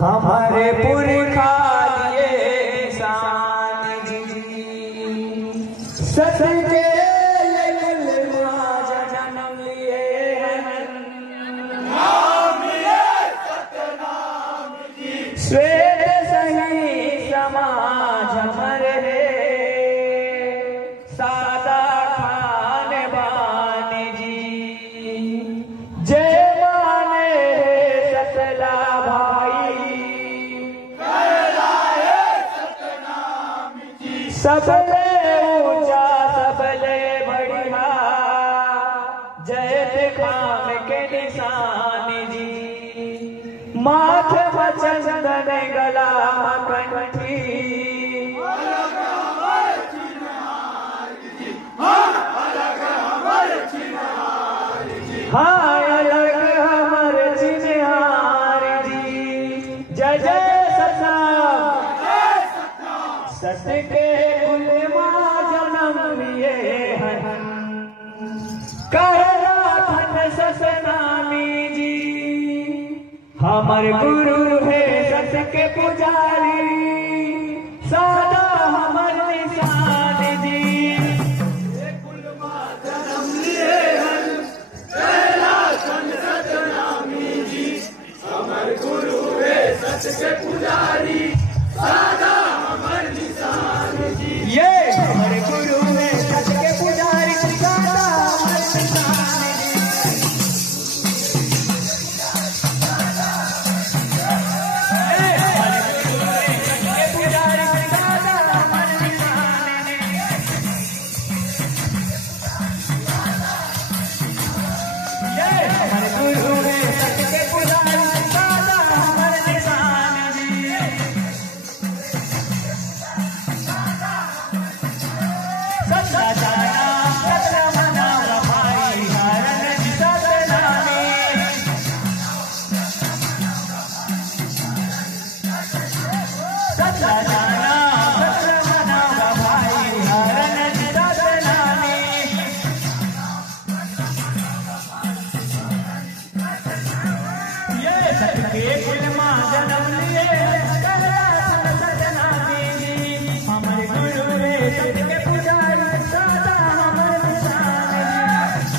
हमारे पुरखा लिए निशान जी, सत के कुलमा जन्म लिए हैं, श्वेत सही समाज हमारे, सादा खान बानी जी, जय माने सतला भाई, सबले ऊंचा सबले बढ़िया, जय खान के निशान जी, माथ मचंदन गला कंठी, हाँ अलग हमर चिन्हार जी, जय जय सतनाम, सत के कुलमा जन्म लिए हैं, कहला खन सतनामी जी, हमर गुरु है सत के पुजारी, सादा हमर निशान जी, के पुजारी, सादा हमर निशान जी, ये हमारे गुरु है सत के पुजारी, सादा हमर निशान जी, ये हमारे गुरु है सत के पुजारी, सादा हमर निशान जी, ये हमारे गुरु है सत के पुजारी, सादा हमर निशान जी, सत्ता जाना सत्ता मना भाई हरण जी सतनामी, सत्ता जाना सत्ता मना भाई हरण जी सतनामी, ये सत के कुलमा जन्म लिए सतनामी जी, हमारे गुरु है सत के पुजारी, सादा हमर निशान जी,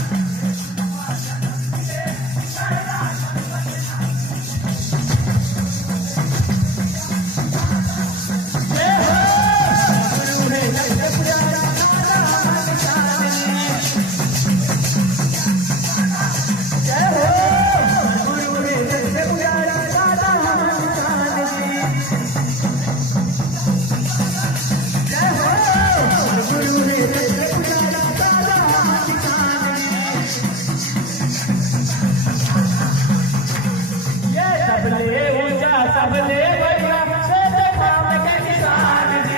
जय हो गुरु है सत के पुजारी, सादा हमर निशान जी, जय हो गुरु है सत के पुजारी, सादा हमर निशान जी, जय हो गुरु है सत के पुजारी, सादा हमर निशान जी, ये सबले ऊंचा सबले बढ़िया, सत खाम के निशान जी,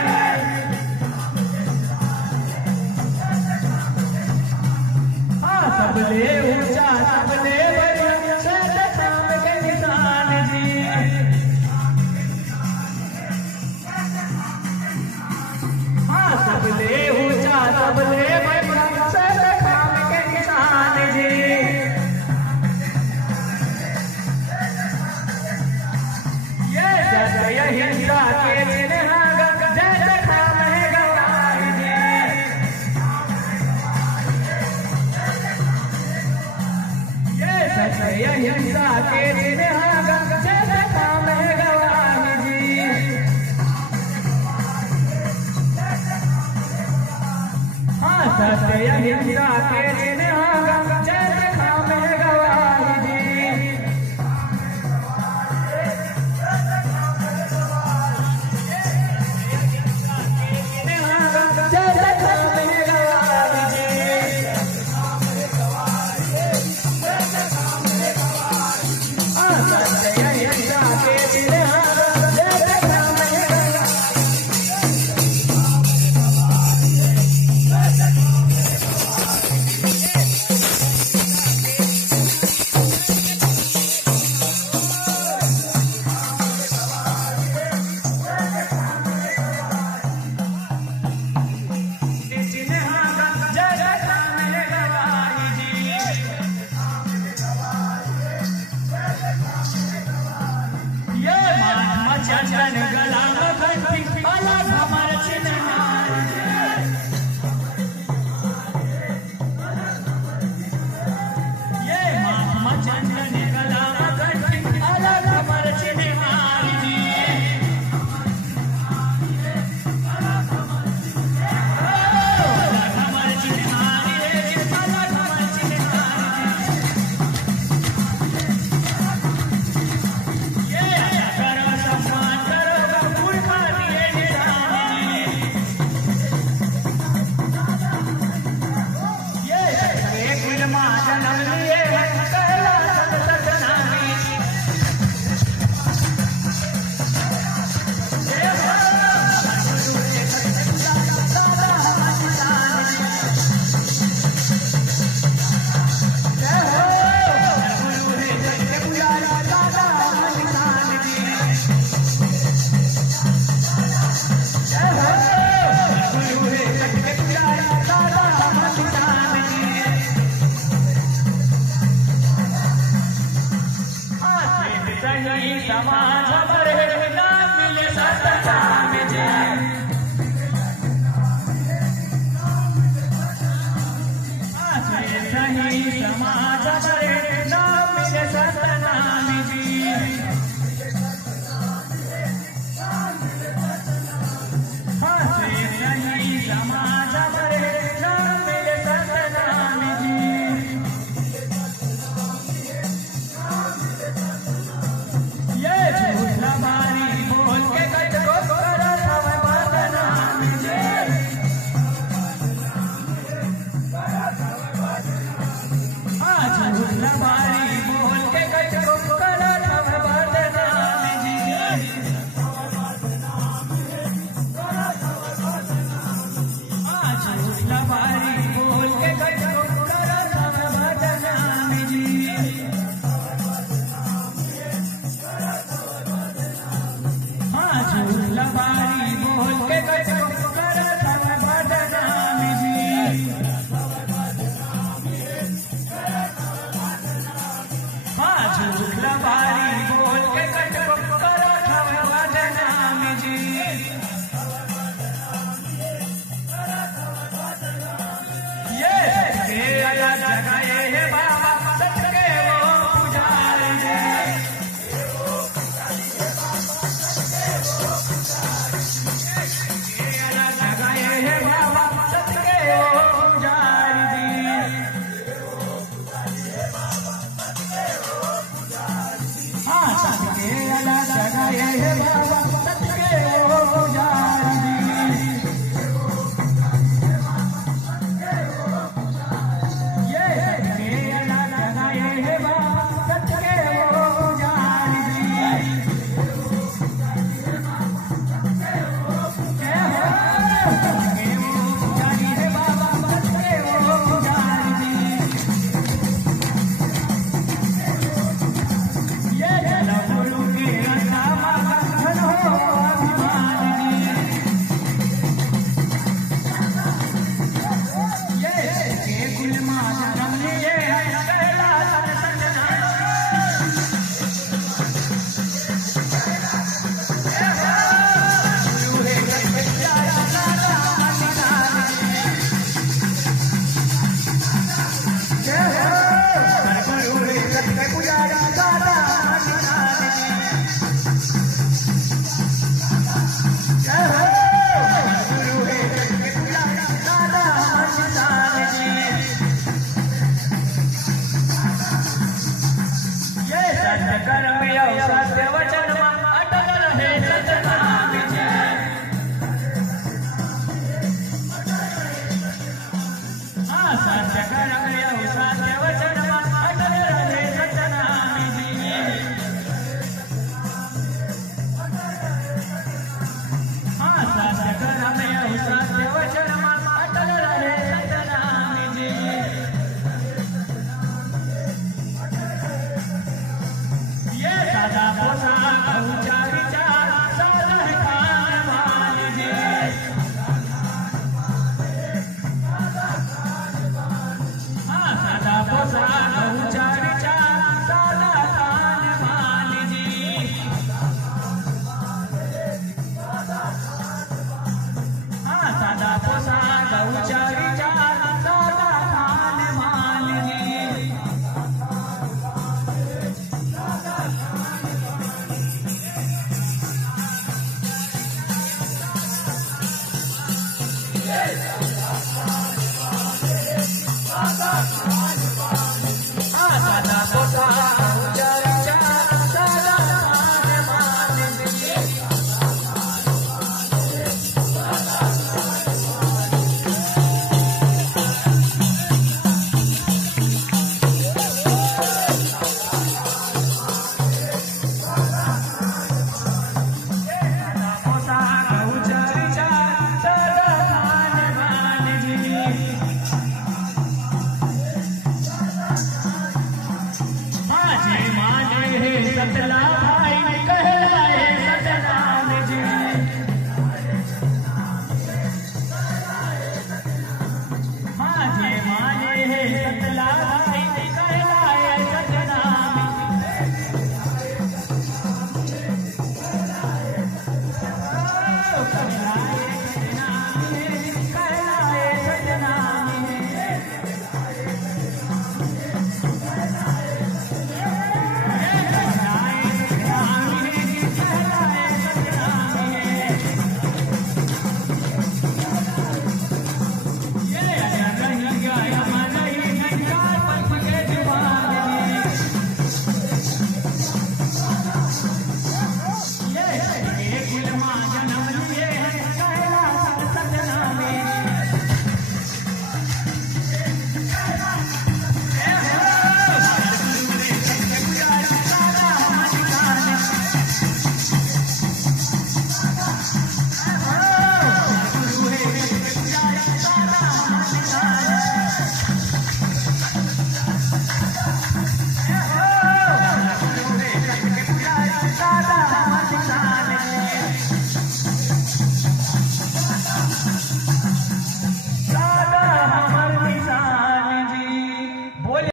हाँ सबले ऊंचा सबले बढ़िया, सत खाम के निशान जी, हाँ सबले ऊंचा सबले बढ़िया, सत खाम के निशान जी, ये सत्य हिंसा के चिन्ह जय खाम है गवाही जी, ये सत्य हिंसा के चिन्ह जय खाम है गवाही जी, हाँ सत्य हिंसा के चिन्ह जय खाम है गवाही जी, चंदन गला में घंटी अलग हमार चिन्हार ये महात्मा चंदन गला में घंटी अलग हमार चिन्हार जी समाज भरे ना मिले सतनाम जी सही समाज भरे ना मिले सतनाम जी सही समाज भरे ना मिले सतनाम जी बारी बोल के कट को करत हवे बदनाम जी आज झूला बारी बोल के कट को करत हवे बदनाम जी आज झूला बारी बोल के कट को करत हवे बदनाम जी झूला बारी बोल के कट को करत हवे बदनाम जी झूला बारी बोल के कट को करत हवे बदनाम जी ये के आया जगाए हे बाबा सच के वो पुजारी जी जगाए हे बाबा